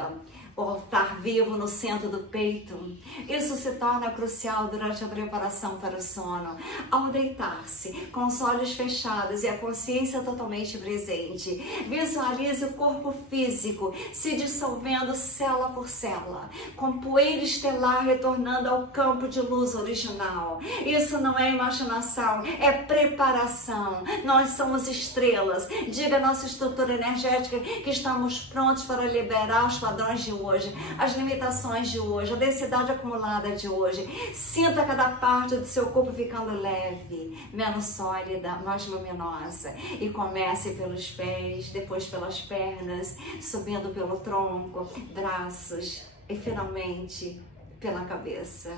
O altar vivo no centro do peito. Isso se torna crucial durante a preparação para o sono. Ao deitar-se, com os olhos fechados e a consciência totalmente presente, visualize o corpo físico se dissolvendo célula por célula, com poeira estelar retornando ao campo de luz original. Isso não é imaginação, é preparação. Nós somos estrelas. Diga à nossa estrutura energética que estamos prontos para liberar os padrões de hoje, as limitações de hoje, a densidade acumulada de hoje. Sinta cada parte do seu corpo ficando leve, menos sólida, mais luminosa. E comece pelos pés, depois pelas pernas, subindo pelo tronco, braços e finalmente pela cabeça.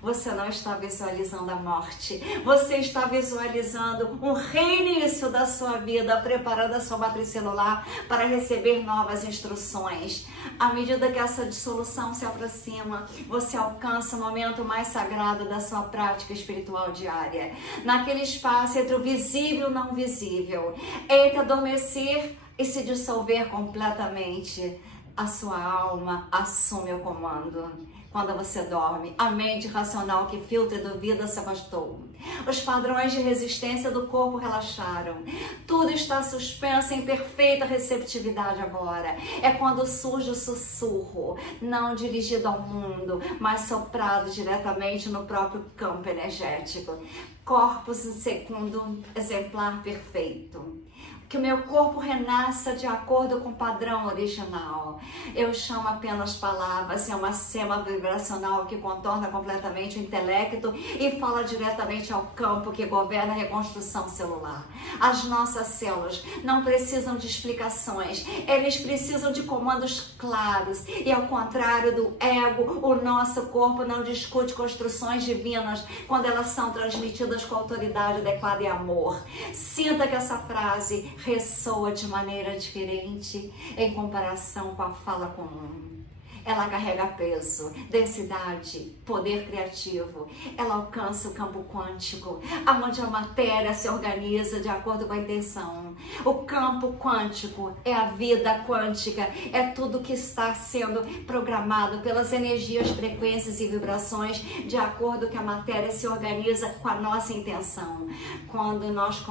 Você não está visualizando a morte, você está visualizando um reinício da sua vida, preparando a sua matriz celular para receber novas instruções. À medida que essa dissolução se aproxima, você alcança o momento mais sagrado da sua prática espiritual diária. Naquele espaço entre o visível e o não visível, entre adormecer e se dissolver completamente, a sua alma assume o comando. Quando você dorme, a mente racional que filtra e duvida se afastou. Os padrões de resistência do corpo relaxaram. Tudo está suspenso em perfeita receptividade agora. É quando surge o sussurro, não dirigido ao mundo, mas soprado diretamente no próprio campo energético. Corpus no segundo exemplar perfeito. Que o meu corpo renasça de acordo com o padrão original. Eu chamo apenas palavras, é uma sema vibracional que contorna completamente o intelecto e fala diretamente ao campo que governa a reconstrução celular. As nossas células não precisam de explicações, eles precisam de comandos claros. E ao contrário do ego, o nosso corpo não discute construções divinas quando elas são transmitidas com autoridade adequada e amor. Sinta que essa frase ressoa de maneira diferente em comparação com a fala comum. ela carrega peso, densidade, poder criativo. Ela alcança o campo quântico, onde a matéria se organiza de acordo com a intenção. O campo quântico é a vida quântica, é tudo que está sendo programado pelas energias, frequências e vibrações de acordo com a matéria se organiza com a nossa intenção. Quando nós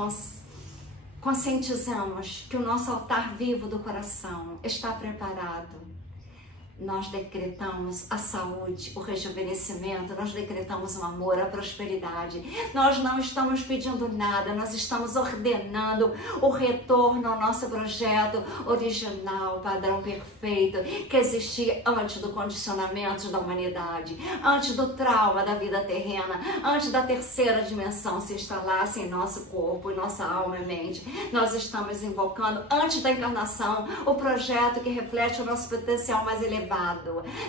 conscientizamos que o nosso altar vivo do coração está preparado, nós decretamos a saúde, o rejuvenescimento, nós decretamos o amor, a prosperidade. Nós não estamos pedindo nada, nós estamos ordenando o retorno ao nosso projeto original, padrão perfeito, que existia antes do condicionamento da humanidade, antes do trauma da vida terrena, antes da terceira dimensão se instalasse em nosso corpo, em nossa alma e mente. Nós estamos invocando, antes da encarnação, o projeto que reflete o nosso potencial mais elevado.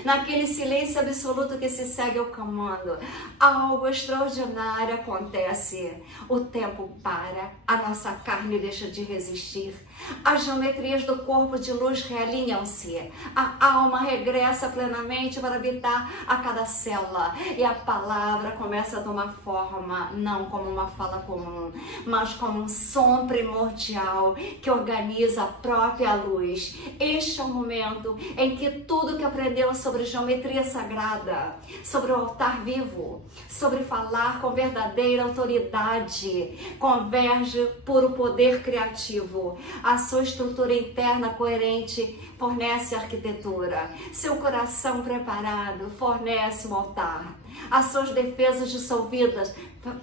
Naquele silêncio absoluto que se segue ao comando, algo extraordinário acontece. O tempo para, a nossa carne deixa de resistir, as geometrias do corpo de luz realinham-se, a alma regressa plenamente para habitar a cada célula e a palavra começa a tomar forma, não como uma fala comum, mas como um som primordial que organiza a própria luz. Este é o momento em que tudo que aprendeu sobre geometria sagrada, sobre o altar vivo, sobre falar com verdadeira autoridade, converge por o poder criativo. A sua estrutura interna coerente fornece arquitetura. Seu coração preparado fornece um altar. As suas defesas dissolvidas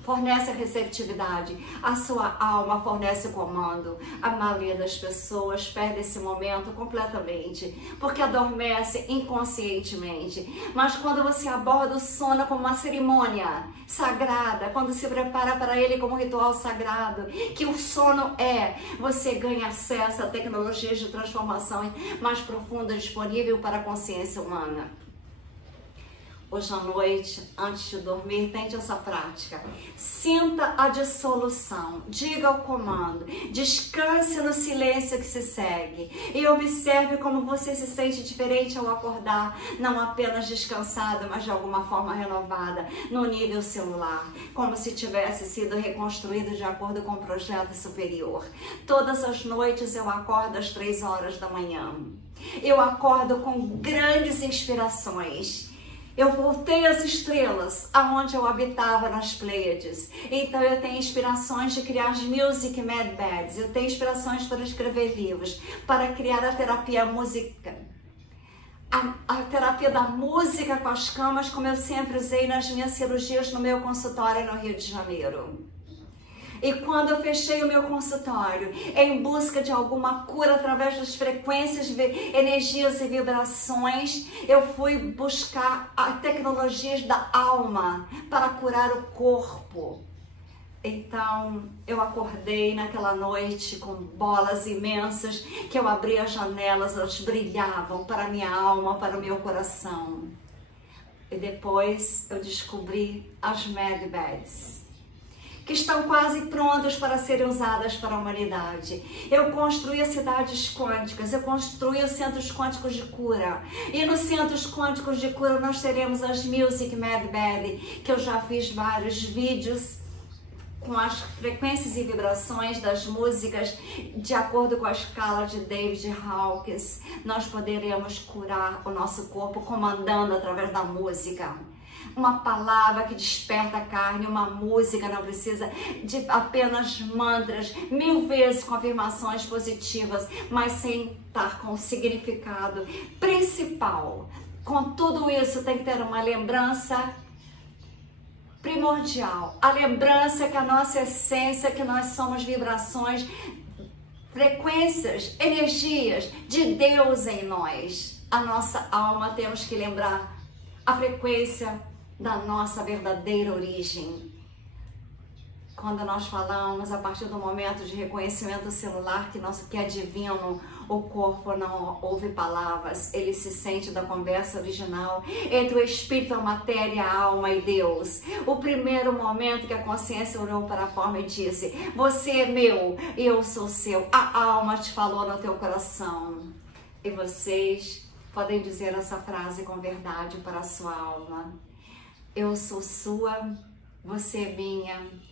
fornece a receptividade. A sua alma fornece o comando. A maioria das pessoas perde esse momento completamente, porque adormece inconscientemente. Mas quando você aborda o sono como uma cerimônia sagrada, quando se prepara para ele como um ritual sagrado, que o sono é, você ganha acesso a tecnologias de transformação mais profundas disponível para a consciência humana. Hoje à noite, antes de dormir, tente essa prática. Sinta a dissolução, diga o comando, descanse no silêncio que se segue e observe como você se sente diferente ao acordar, não apenas descansado, mas de alguma forma renovada, no nível celular, como se tivesse sido reconstruído de acordo com um projeto superior. Todas as noites eu acordo às 3 horas da manhã. Eu acordo com grandes inspirações. Eu voltei às estrelas, aonde eu habitava nas Pleiades. Então eu tenho inspirações de criar as Music Mad Beds. Eu tenho inspirações para escrever livros, para criar a terapia música. A terapia da música com as camas, como eu sempre usei nas minhas cirurgias no meu consultório no Rio de Janeiro. E quando eu fechei o meu consultório, em busca de alguma cura através das frequências, energias e vibrações, eu fui buscar as tecnologias da alma para curar o corpo. Então, eu acordei naquela noite com bolas imensas, que eu abri as janelas, elas brilhavam para a minha alma, para o meu coração. E depois eu descobri as Mad Beds, que estão quase prontas para serem usadas para a humanidade. Eu construí cidades quânticas, eu construí os centros quânticos de cura. E nos centros quânticos de cura nós teremos as Music Mad Bed, que eu já fiz vários vídeos com as frequências e vibrações das músicas de acordo com a escala de David Hawkins. Nós poderemos curar o nosso corpo comandando através da música. Uma palavra que desperta a carne, uma música, não precisa de apenas mantras, 1000 vezes com afirmações positivas, mas sem estar com o significado principal. Com tudo isso tem que ter uma lembrança primordial, a lembrança que a nossa essência, que nós somos vibrações, frequências, energias de Deus em nós. A nossa alma, temos que lembrar a frequência da nossa verdadeira origem. Quando nós falamos a partir do momento de reconhecimento celular que é divino, o corpo não ouve palavras, ele se sente da conversa original entre o espírito, a matéria, a alma e Deus. O primeiro momento que a consciência olhou para a forma e disse: você é meu, eu sou seu. A alma te falou no teu coração. E vocês podem dizer essa frase com verdade para a sua alma. Eu sou sua, você é minha.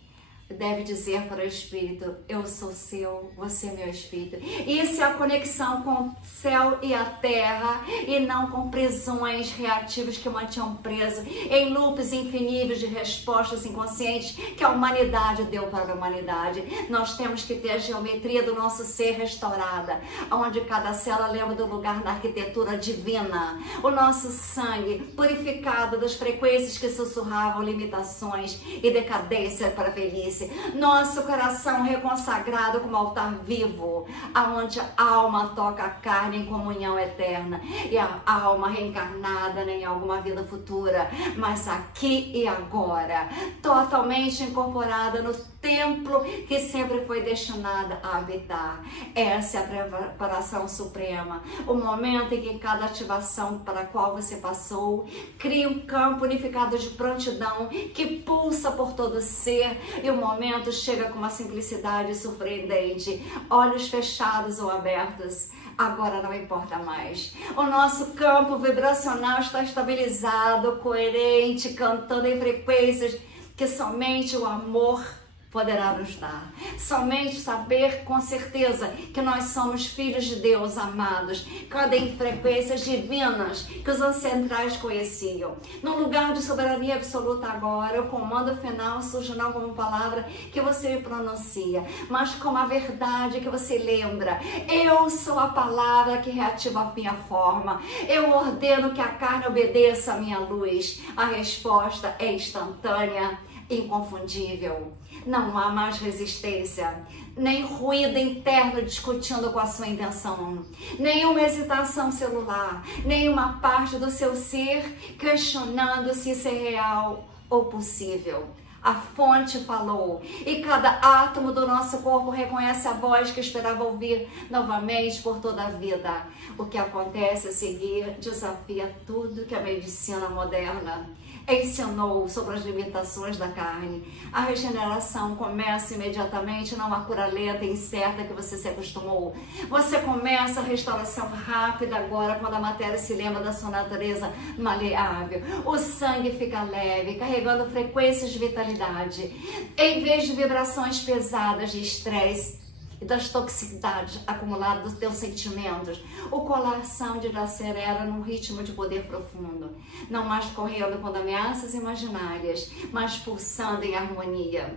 Deve dizer para o Espírito, eu sou seu, você é meu Espírito. Isso é a conexão com o céu e a terra, e não com prisões reativas que mantinham preso em loops infiníveis de respostas inconscientes que a humanidade deu para a humanidade. Nós temos que ter a geometria do nosso ser restaurada, onde cada célula lembra do lugar na arquitetura divina. O nosso sangue purificado das frequências que sussurravam limitações e decadência para a velhice. Nosso coração reconsagrado como altar vivo, aonde a alma toca a carne em comunhão eterna, e a alma reencarnada em alguma vida futura, mas aqui e agora, totalmente incorporada no templo que sempre foi destinada a habitar. Essa é a preparação suprema, o momento em que cada ativação para a qual você passou cria um campo unificado de prontidão que pulsa por todo o ser, e o momento chega com uma simplicidade surpreendente, olhos fechados ou abertos. Agora não importa mais. O nosso campo vibracional está estabilizado, coerente, cantando em frequências que somente o amor poderá nos dar. Somente saber com certeza que nós somos filhos de Deus amados, cada em frequências divinas que os ancestrais conheciam. Num lugar de soberania absoluta agora, o comando final surge não como palavra que você pronuncia, mas como a verdade que você lembra. Eu sou a palavra que reativa a minha forma. Eu ordeno que a carne obedeça à minha luz. A resposta é instantânea, inconfundível. Não há mais resistência, nem ruído interno discutindo com a sua intenção, nenhuma hesitação celular, nenhuma parte do seu ser questionando se isso é real ou possível. A fonte falou, e cada átomo do nosso corpo reconhece a voz que esperava ouvir novamente por toda a vida. O que acontece a seguir desafia tudo que a medicina moderna ensinou sobre as limitações da carne. A regeneração começa imediatamente, não a cura lenta e incerta que você se acostumou. Você começa a restauração rápida agora, quando a matéria se lembra da sua natureza maleável. O sangue fica leve, carregando frequências de vitalidade. Em vez de vibrações pesadas de estresse e das toxicidades acumuladas dos teus sentimentos, o coração desacelera num ritmo de poder profundo, não mais correndo com ameaças imaginárias, mas pulsando em harmonia.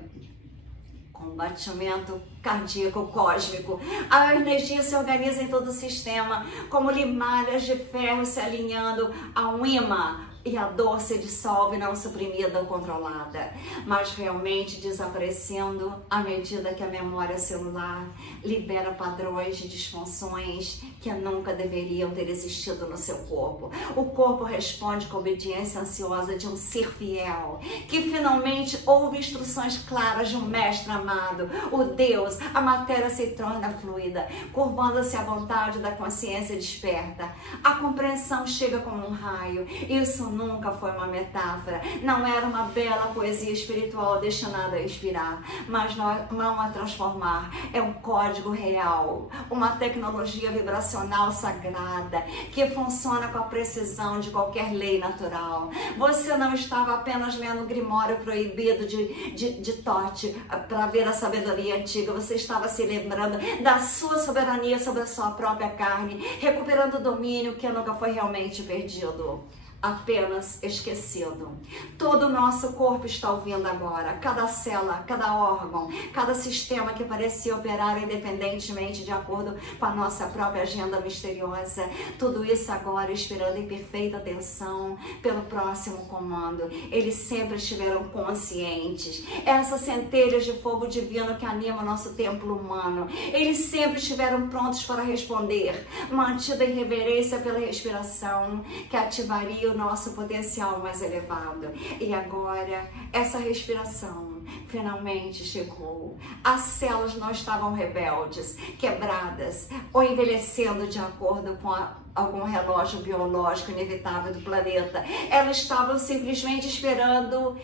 Com batimento cardíaco cósmico, a energia se organiza em todo o sistema, como limalhas de ferro se alinhando a um imã, e a dor se dissolve não suprimida ou controlada, mas realmente desaparecendo à medida que a memória celular libera padrões de disfunções que nunca deveriam ter existido no seu corpo. O corpo responde com a obediência ansiosa de um ser fiel, que finalmente ouve instruções claras de um mestre amado, o Deus. A matéria se torna fluida, curvando-se à vontade da consciência desperta. A compreensão chega como um raio. Isso nunca foi uma metáfora, não era uma bela poesia espiritual destinada a inspirar, mas não a transformar. É um código real, uma tecnologia vibracional sagrada que funciona com a precisão de qualquer lei natural. Você não estava apenas lendo o Grimório proibido de Thoth para ver a sabedoria antiga, você estava se lembrando da sua soberania sobre a sua própria carne, recuperando o domínio que nunca foi realmente perdido, apenas esquecido. Todo o nosso corpo está ouvindo agora, cada célula, cada órgão, cada sistema que parecia operar independentemente de acordo com a nossa própria agenda misteriosa. Tudo isso agora esperando em perfeita atenção pelo próximo comando. Eles sempre estiveram conscientes. Essas centelhas de fogo divino que animam o nosso templo humano, eles sempre estiveram prontos para responder, mantida em reverência pela respiração que ativaria o nosso potencial mais elevado. E agora, essa respiração finalmente chegou. As células não estavam rebeldes, quebradas ou envelhecendo de acordo com a algum relógio biológico inevitável do planeta. Elas estavam simplesmente esperando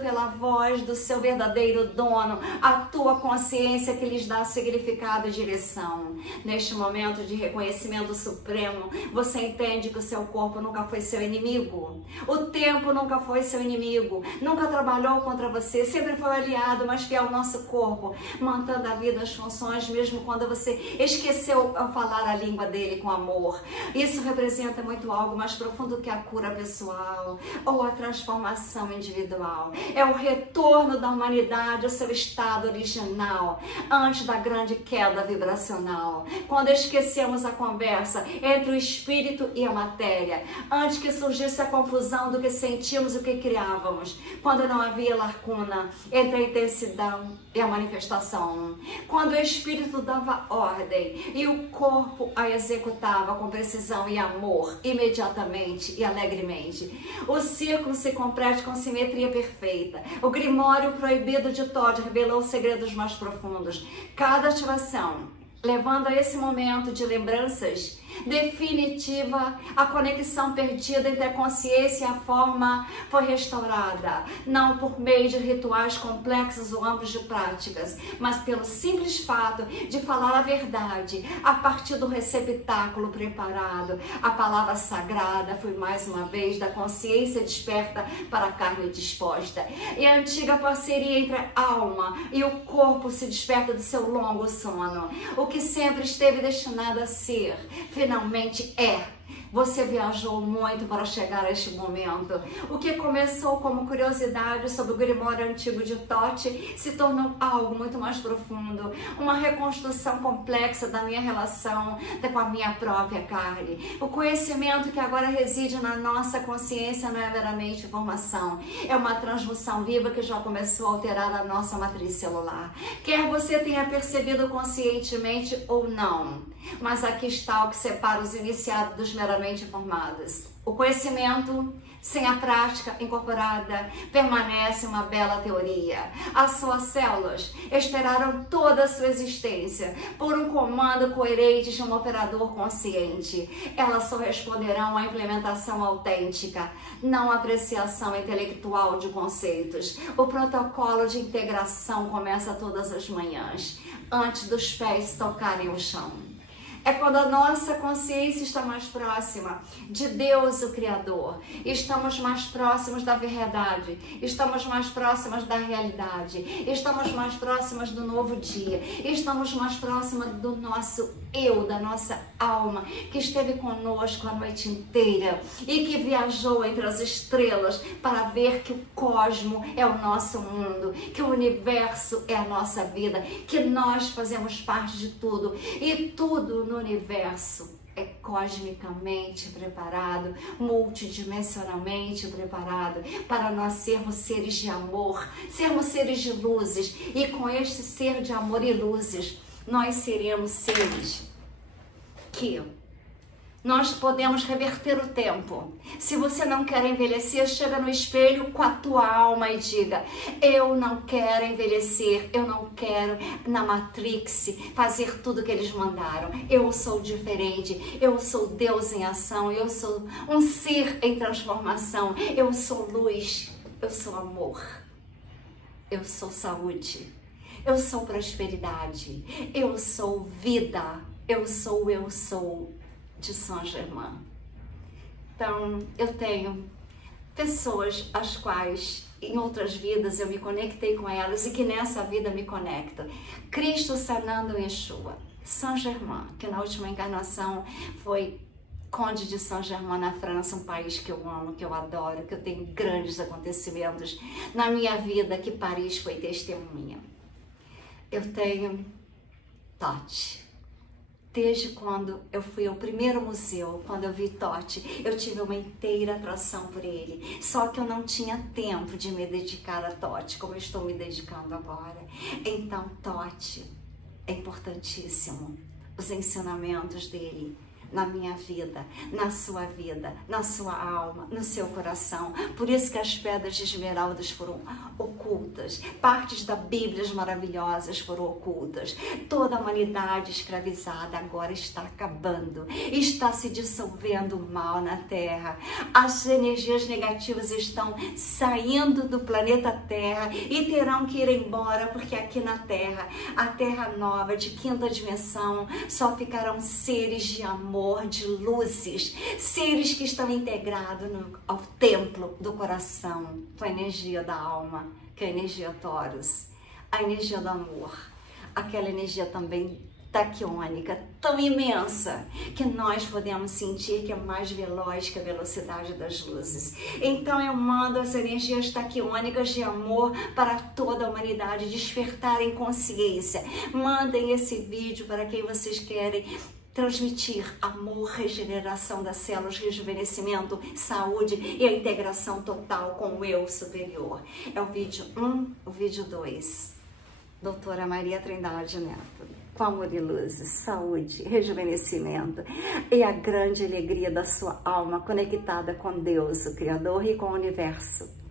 pela voz do seu verdadeiro dono, a tua consciência que lhes dá significado e direção. Neste momento de reconhecimento supremo, você entende que o seu corpo nunca foi seu inimigo. O tempo nunca foi seu inimigo, nunca trabalhou contra você, sempre foi aliado, mas fiel ao nosso corpo, mantendo a vida as funções, mesmo quando você esqueceu ao falar a língua dele com amor. Isso representa muito algo mais profundo que a cura pessoal ou a transformação individual. É o retorno da humanidade ao seu estado original, antes da grande queda vibracional. Quando esquecemos a conversa entre o espírito e a matéria, antes que surgisse a confusão do que sentimos e o que criávamos, quando não havia lacuna entre a intensidade e a manifestação, quando o espírito dava ordem e o corpo a executava com precisão e amor, imediatamente e alegremente. O círculo se completa com simetria perfeita. O Grimório proibido de Todd revelou os segredos mais profundos. Cada ativação, levando a esse momento de lembranças definitiva, a conexão perdida entre a consciência e a forma foi restaurada, não por meio de rituais complexos ou amplos de práticas, mas pelo simples fato de falar a verdade a partir do receptáculo preparado. A palavra sagrada foi mais uma vez da consciência desperta para a carne disposta, e a antiga parceria entre a alma e o corpo se desperta do seu longo sono. O que sempre esteve destinado a ser, finalmente é. Você viajou muito para chegar a este momento. O que começou como curiosidade sobre o Grimório antigo de Todd se tornou algo muito mais profundo, uma reconstrução complexa da minha relação com a minha própria carne. O conhecimento que agora reside na nossa consciência não é meramente informação, é uma transmutação viva que já começou a alterar a nossa matriz celular. Quer você tenha percebido conscientemente ou não, mas aqui está o que separa os iniciados dos meramente informados. O conhecimento sem a prática incorporada permanece uma bela teoria. As suas células esperaram toda a sua existência por um comando coerente de um operador consciente. Elas só responderão à implementação autêntica, não à apreciação intelectual de conceitos. O protocolo de integração começa todas as manhãs, antes dos pés tocarem o chão. É quando a nossa consciência está mais próxima de Deus, o Criador. Estamos mais próximos da verdade. Estamos mais próximas da realidade. Estamos mais próximas do novo dia. Estamos mais próximas do nosso eu, da nossa alma, que esteve conosco a noite inteira e que viajou entre as estrelas para ver que o cosmo é o nosso mundo, que o universo é a nossa vida, que nós fazemos parte de tudo e tudo no universo é cosmicamente preparado, multidimensionalmente preparado para nós sermos seres de amor, sermos seres de luzes, e com este ser de amor e luzes nós seremos seres que nós podemos reverter o tempo. Se você não quer envelhecer, chega no espelho com a tua alma e diga: eu não quero envelhecer, eu não quero na Matrix fazer tudo que eles mandaram. Eu sou diferente, eu sou Deus em ação, eu sou um ser em transformação, eu sou luz, eu sou amor, eu sou saúde, eu sou prosperidade, eu sou vida, eu sou de Saint-Germain. Então, eu tenho pessoas às quais em outras vidas eu me conectei com elas e que nessa vida me conecto. Cristo Sanando Yeshua, Saint-Germain, que na última encarnação foi Conde de Saint-Germain na França, um país que eu amo, que eu adoro, que eu tenho grandes acontecimentos na minha vida, que Paris foi testemunha. Eu tenho Todd. Desde quando eu fui ao primeiro museu, quando eu vi Todd, eu tive uma inteira atração por ele. Só que eu não tinha tempo de me dedicar a Todd, como eu estou me dedicando agora. Então, Todd é importantíssimo. Os ensinamentos dele na minha vida, na sua vida, na sua alma, no seu coração. Por isso que as pedras de esmeraldas foram ocultas, partes da Bíblia maravilhosas foram ocultas. Toda a humanidade escravizada agora está acabando, está se dissolvendo o mal na Terra. As energias negativas estão saindo do planeta Terra e terão que ir embora, porque aqui na Terra, a Terra nova de quinta dimensão, só ficarão seres de amor, de luzes, seres que estão integrados ao templo do coração, com a energia da alma, que é a energia Taurus, a energia do amor, aquela energia também taquiônica, tão imensa, que nós podemos sentir que é mais veloz que a velocidade das luzes. Então eu mando as energias taquiônicas de amor para toda a humanidade despertarem consciência. Mandem esse vídeo para quem vocês querem transmitir amor, regeneração das células, rejuvenescimento, saúde e a integração total com o eu superior. É o vídeo 1, o vídeo 2. Doutora Maria Trindade Neto. Com amor e luzes, saúde, rejuvenescimento e a grande alegria da sua alma conectada com Deus, o Criador, e com o Universo.